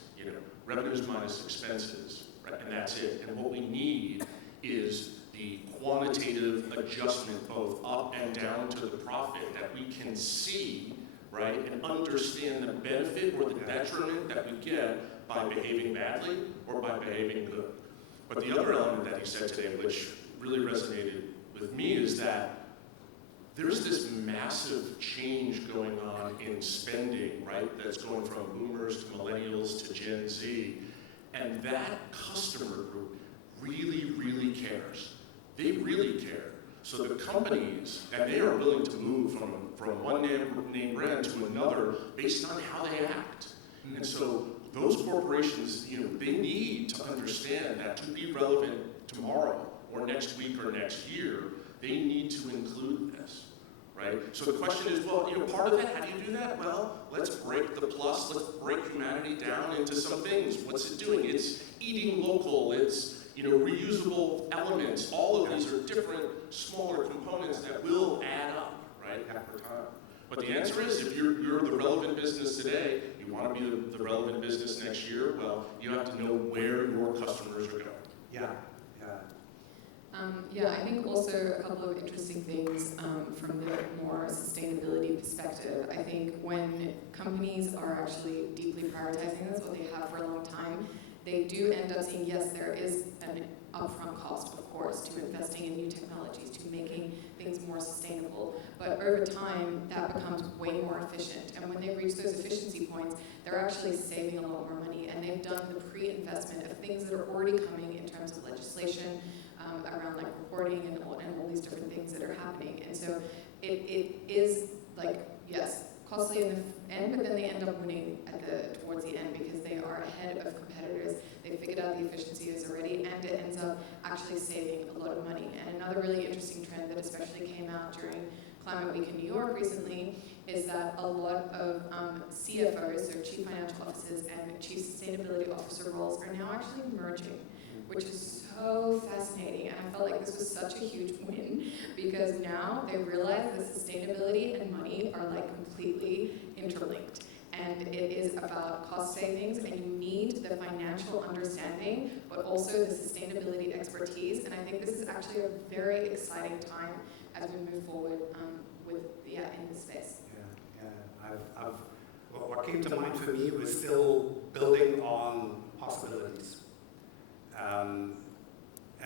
revenues minus expenses, right? And that's it. And what we need is the quantitative adjustment both up and down to the profit that we can see, right, and understand the benefit or the detriment that we get by behaving badly or by behaving good. But the other element that he said today, which really resonated with me, is that there's this massive change going on in spending, right? That's going from boomers to millennials to Gen Z. And that customer group really, really cares. They really care. So the companies, and they are willing to move from one name brand to another based on how they act. And so those corporations, they need to understand that to be relevant tomorrow or next week or next year, they need to include this, right? So the question is, well, part of that, how do you do that? Well, let's break the plus, let's break humanity down into some things. What's it doing? It's eating local, it's reusable elements. All of these are different, smaller components that will add up, right, over time. But the answer is, if you're the relevant business today, you want to be the relevant business next year, well, you have to know where your customers are going. I think also a couple of interesting things from the more sustainability perspective. I think when companies are actually deeply prioritizing this, what they have for a long time, they do end up seeing, yes, there is an upfront cost, of course, to investing in new technologies, to making things more sustainable. But over time, that becomes way more efficient. And when they reach those efficiency points, they're actually saving a lot more money. And they've done the pre-investment of things that are already coming in terms of legislation around like reporting and all these different things that are happening. And so it is like, yes, costly in the end, but then they end up winning towards the end because they are ahead of competitors. They figured out the efficiencies already, and it ends up actually saving a lot of money. And another really interesting trend that especially came out during Climate Week in New York recently is that a lot of CFOs, so Chief Financial Officers, and Chief Sustainability Officer roles are now actually merging, which is so fascinating. And I felt like this was such a huge win because now they realize that sustainability and money are like completely interlinked. And it is about cost savings, and you need the financial understanding, but also the sustainability expertise. And I think this is actually a very exciting time as we move forward in this space. What came to mind for me was still building on possibilities. And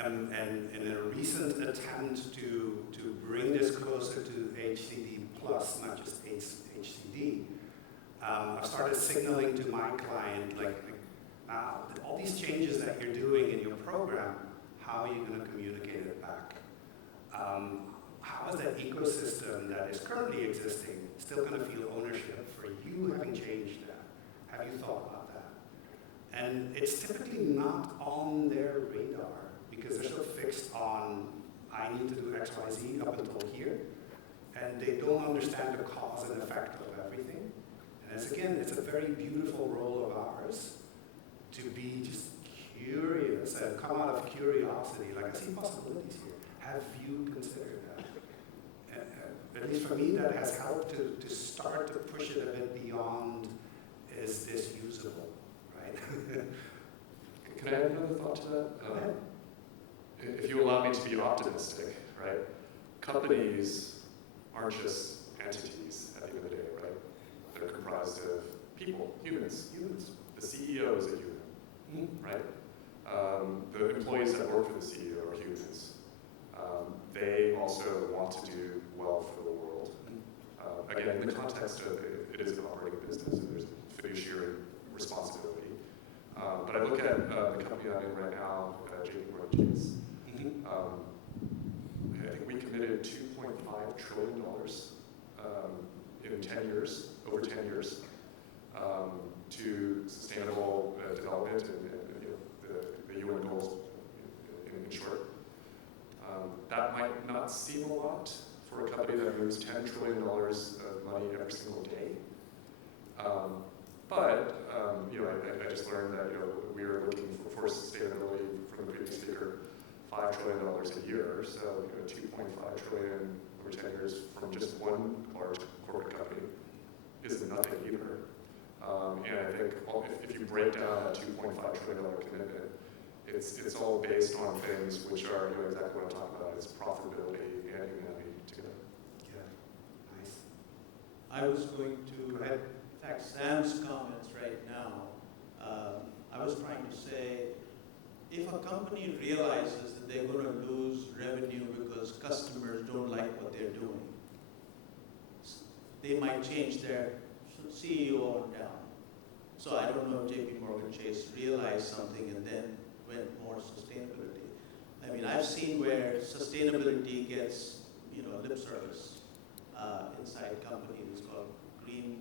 in a recent attempt to bring this closer to HCD plus, not just HCD, I've started signaling to my client, now, all these changes that you're doing in your program, how are you going to communicate it back? How is that ecosystem that is currently existing still going to feel ownership for you having changed that? Have you thought about that? And it's typically not on their radar because they're so fixed on, I need to do X, Y, Z up until here. And they don't understand the cause and effect of everything. And it's a very beautiful role of ours to be just curious and come out of curiosity. Like, I see possibilities here. Have you considered that? At least for me, that has helped to start to push it a bit beyond, is this usable, right? Can I add another thought to that? Go ahead. If you allow me to be optimistic, right? Companies aren't just entities at the end of the day, right? They're comprised of people, humans. The CEO is a human, right? The employees that work for the CEO are humans. They also want to do well for the world. Again, in the context of it is an operating business, and there's fiduciary responsibility. But I look at the company I'm in right now, JP Chase. I think we committed $2.5 trillion in 10 years, over 10 years, to sustainable development and the UN goals in short. That might not seem a lot for a company that moves $10 trillion of money every single day. But I just learned that we were looking for sustainability from the previous speaker, $5 trillion a year. So 2.5 trillion over 10 years from just one large corporate company is nothing either. And I think if you break down that $2.5 trillion commitment, it's all based on things which are exactly what I'm talking about. It's profitability and humanity together. Yeah, nice. I was going to, Go ahead. in fact, Sam's comments right now, I was trying to say, if a company realizes that they're going to lose revenue because customers don't like what they're doing, they might change their CEO on down. So I don't know if JP Morgan Chase realized something and then went more sustainability. I mean, I've seen where sustainability gets, lip service inside companies called greenwashing.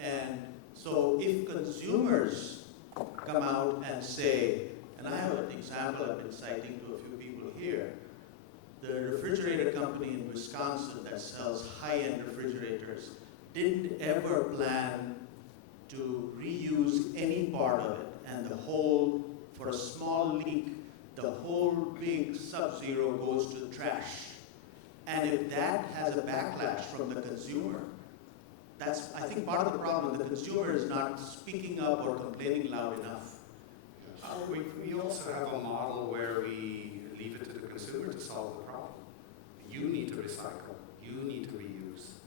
And so if consumers come out and say, and I have an example I've been citing to a few people here, the refrigerator company in Wisconsin that sells high-end refrigerators didn't ever plan to reuse any part of it, and for a small leak, the whole big Sub-Zero goes to the trash. And if that has a backlash from the consumer, that's, I think, part of the problem. The consumer is not speaking up or complaining loud enough. We also have a model where we leave it to the consumer to solve the problem. You need to recycle. You need to reuse.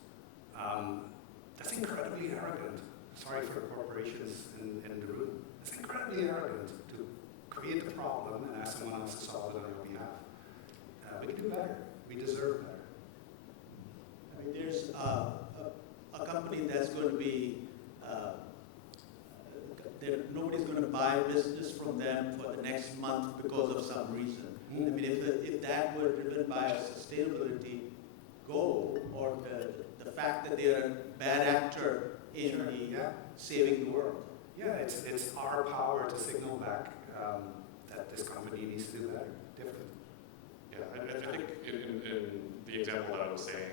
That's incredibly arrogant. Sorry for corporations in the room. It's incredibly arrogant to create the problem and ask someone else to solve it on your behalf. We can do better. We deserve better. I mean, there's a company that's going to be, nobody's going to buy business from them for the next month because of some reason. I mean, if that were driven by a sustainability goal or the fact that they're a bad actor in saving the world. Yeah, it's our power to signal back that this company needs to do better, different. Yeah, I think in the example that I was saying,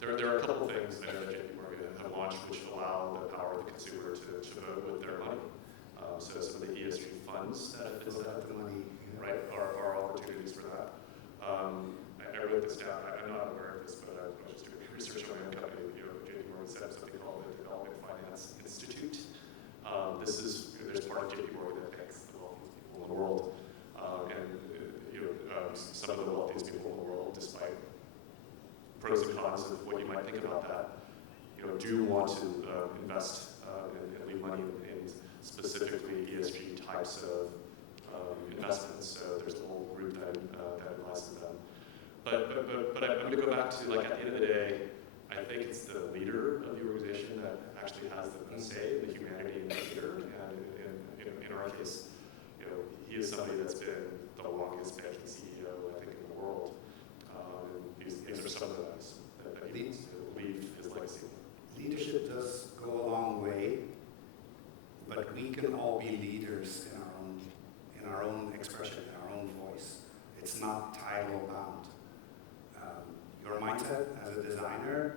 there are a couple things that JP Morgan have launched which allow the power of the consumer to vote with their money. So some of the ESG funds that is that the money, right, are opportunities for that. I wrote this down. I'm not aware of this, but I was just doing research on my own company. JP Morgan set up something called the Development Finance Institute. There's part of JP Morgan that picks the wealthiest people in the world, some of the wealthiest people in the world, despite pros and cons of what you might think about that, do want to invest and leave money in specifically ESG types of investments. So there's a whole group that relies on them. But I'm going to go back to, at the end of the day, I think it's the leader of actually has the say in the humanity and the leader. And in our case, he is somebody that's been the longest banking CEO, I think, in the world. And these are some of the things that he needs to leave his legacy. Leadership does go a long way, but we can all be leaders in our own expression, in our own voice. It's not title bound. Your mindset as a designer,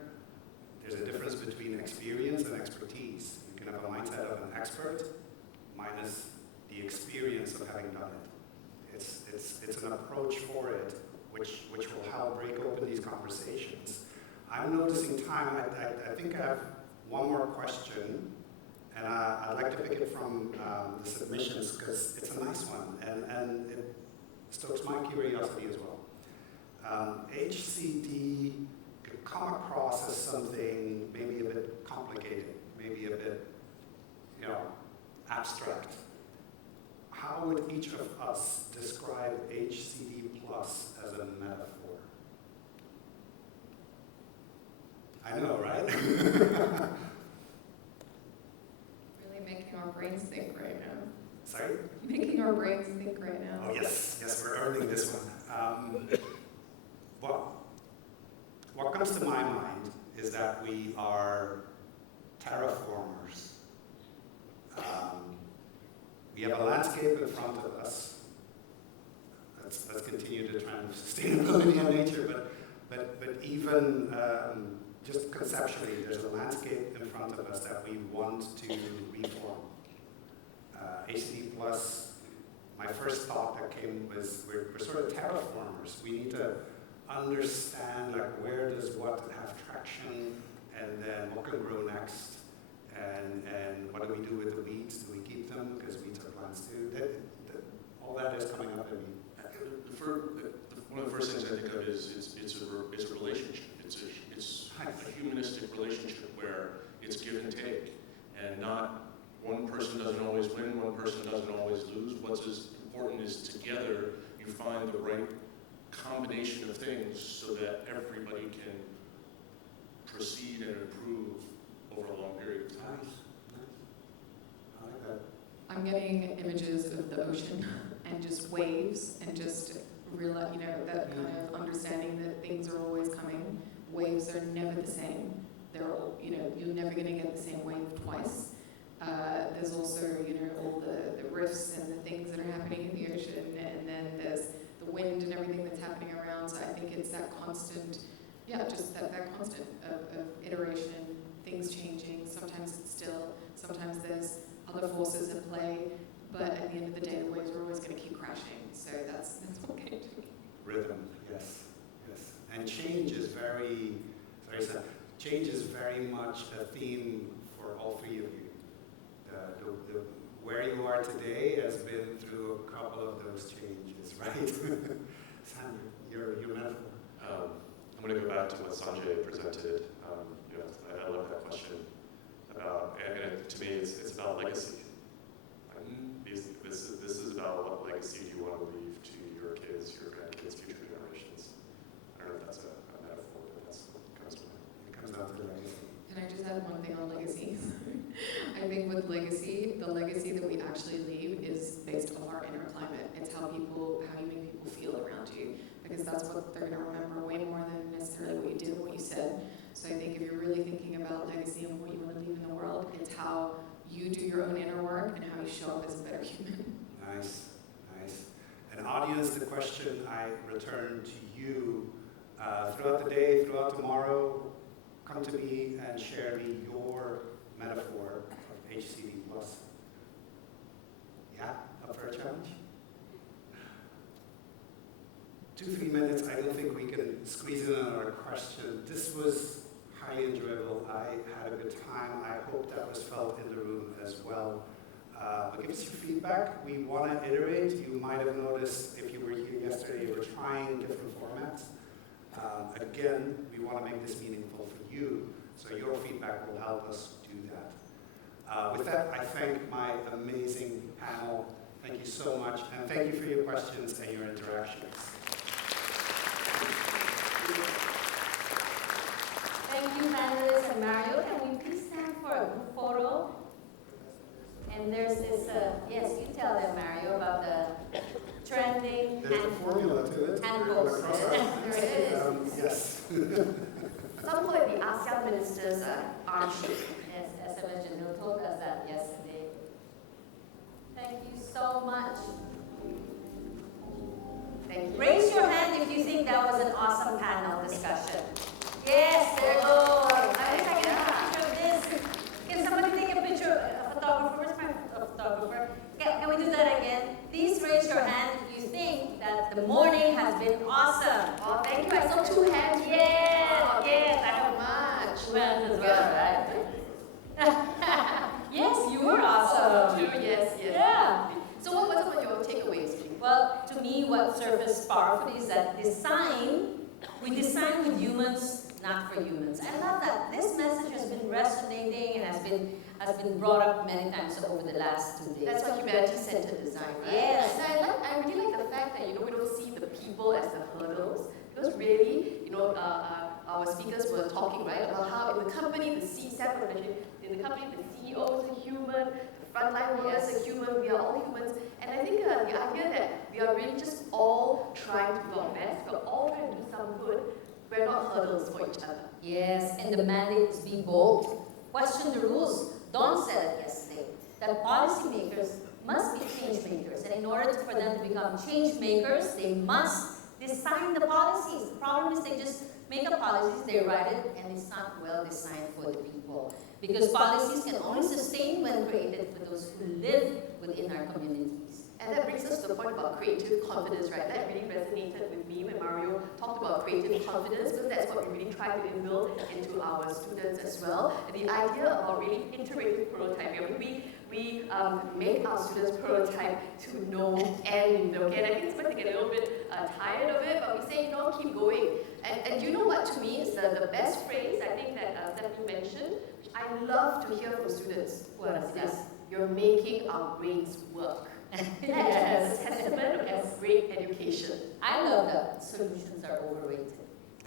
there's a difference between experience and expertise. You can have a mindset of an expert minus the experience of having done it. It's an approach for it which will help break open these conversations. I'm noticing time. I think I have one more question, and I'd like to pick it from the submissions because it's a nice one, and it stokes my curiosity as well. HCD could come across as something maybe a bit complicated, maybe a bit, abstract. How would each of us describe HCD plus as a metaphor? I know, right? Really making our brains think right now. Sorry? Making our brains think right now. Oh, yes, we're earning this one. Well, what comes to my mind is that we are terraformers. We have a landscape in front of us. Let's continue the trend of sustainability and nature, but even just conceptually, there's a landscape in front of us that we want to reform. HCD Plus, my first thought that came was we're sort of terraformers. We need to understand where does what have traction, and then what can grow next, and what do we do with the weeds? Do we keep them because weeds are plants too? All that is coming up in me. One of the first things I think of is it's a relationship. It's a humanistic relationship where it's give and take, and not one person doesn't always win, one person doesn't always lose. What's as important is together you find the right combination of things so that everybody can proceed and improve over a long period of time. Nice. I like that. I'm getting images of the ocean and just waves and just realize, that kind of understanding that things are always coming. Waves are never the same. They're all, you're never going to get the same wave twice. There's also, all the rifts and the things that are happening in the ocean, and then there's the wind and everything that's happening around. So I think it's that constant, just that constant of iteration, things changing. Sometimes it's still, sometimes there's other forces at play, but at the end of the day, the waves are always going to keep crashing. So that's what came to me. Rhythm, yes. And change is very much a theme for all three of you. Where you are today has been through a couple of those changes, right? Sam, your metaphor. I'm going to go back to what Sanjay presented. I love that question about, and to me, it's about legacy. This is about what legacy do you want to leave to your kids, your grandkids, future generations. I don't know if that's a metaphor, but that's what comes to mind. It comes down to legacy. Can I just add one thing on legacy? I think with legacy, the legacy that we actually leave is based off our inner climate. It's how you make people feel around you, because that's what they're going to remember way more than necessarily what you did and what you said. So I think if you're really thinking about legacy and what you want to leave in the world, it's how you do your own inner work and how you show up as a better human. Nice. And audience, the question I return to you throughout the day, throughout tomorrow. Come to me and share me your metaphor of HCD plus. Yeah, up for a challenge? 2-3 minutes. I don't think we can squeeze in another question. This was highly enjoyable. I had a good time. I hope that was felt in the room as well. But give us your feedback. We want to iterate. You might have noticed if you were here yesterday, we're trying different formats. Again, we want to make this meaningful for you, so your feedback will help us do that. With that, I thank my amazing panel. Thank you so much, and thank you for your questions and your interactions. Thank Thank you, panelists and Mario. Can we please stand for a group photo? And there's this, yes, you tell them, Mario, about the trending There's a formula to it. handbooks. There it is. Yes. Some call it the ASEAN Ministers' armship. Yes, as I mentioned, they told us that yesterday. Thank you so much. Thank you. Raise your hand if you think that was an awesome panel discussion. Yes, there you go. I wish I could take a picture of this. Can somebody take a picture? A photographer? Where's my photographer? Can we do that again? Please raise your hand if you think that the morning has been awesome. Oh, thank you. I saw 2 hands. Yes, Oh, yes, thank I you much. Well, as well, right? Yes, you were awesome. True, yes, yes. Yeah. So what were some of your takeaways? Well, to me, what surfaced powerfully is that we design with humans, not for humans. I love that. This message has been resonating and has been brought up many times over the last 2 days. That's what humanity-centered design, right? Yes. And I really like the fact that, we don't see the people as the hurdles, because really, our speakers were talking, right, about how in the company, in the company, the CEO is a human, the frontline workers are human, we are all humans. And I think the idea that we are really just all trying to do our best, we're all trying to do some good, we're not hurdles for each other. Yes, and the mandate is be bold. Question the rules. Dawn said it yesterday, that policymakers must be change makers. And in order for them to become change makers, they must design the policies. The problem is they just make up policies, they write it, and it's not well designed for the people. Because policies can only sustain when created for those who live within our communities. And that brings us to the point about creative confidence, right? That really resonated with me when Mario talked about creative confidence, because that's what we really try to inbuild into our students as well. And the idea about really iterative prototyping. We make our students prototype to no end, okay? And I think it's going to get a little bit tired of it, but we say, keep going. And you know what, to me, is the best phrase, I think that Stephanie mentioned, which I love to hear from students. What is this? You're making our brains work. Yes, a testament of great education. I love that solutions are overrated.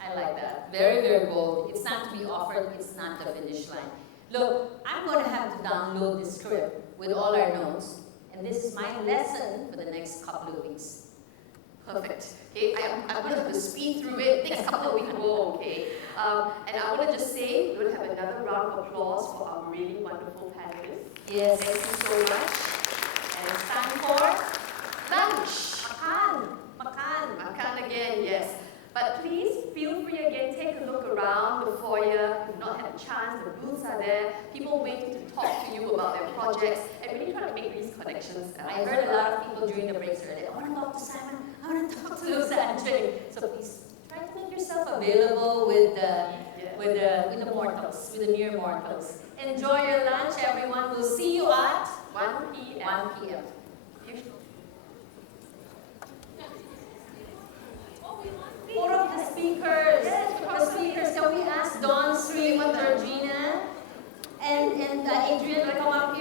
I like that. Very, very bold. It's not to be offered, it's not the finish line. Look, I'm going to have to download this script with all our notes, and this is my lesson for the next couple of weeks. Perfect. Okay, I'm going to have to speed through it next couple of weeks. Okay. And I want to just say, we're going to have another round of applause for our really wonderful panelists. Yes. Thank you so much. And it's time for Lunch. Makan. Makan again, yes. But please feel free again, take a look around the foyer. If you've not had a chance, the booths are there. People waiting to talk to you about their projects and really try to make these connections. I heard a lot of people during the breaks earlier, I want to talk to Simon, I want to talk to Lusanjay. So please try to make yourself available with the mortals, with the mere mortals. Enjoy your lunch, everyone. We'll see you at 1 p.m. 1 p.m. Four of the speakers. The speakers. Can we ask Dawn, Sri, Georgina, and Adrian to come up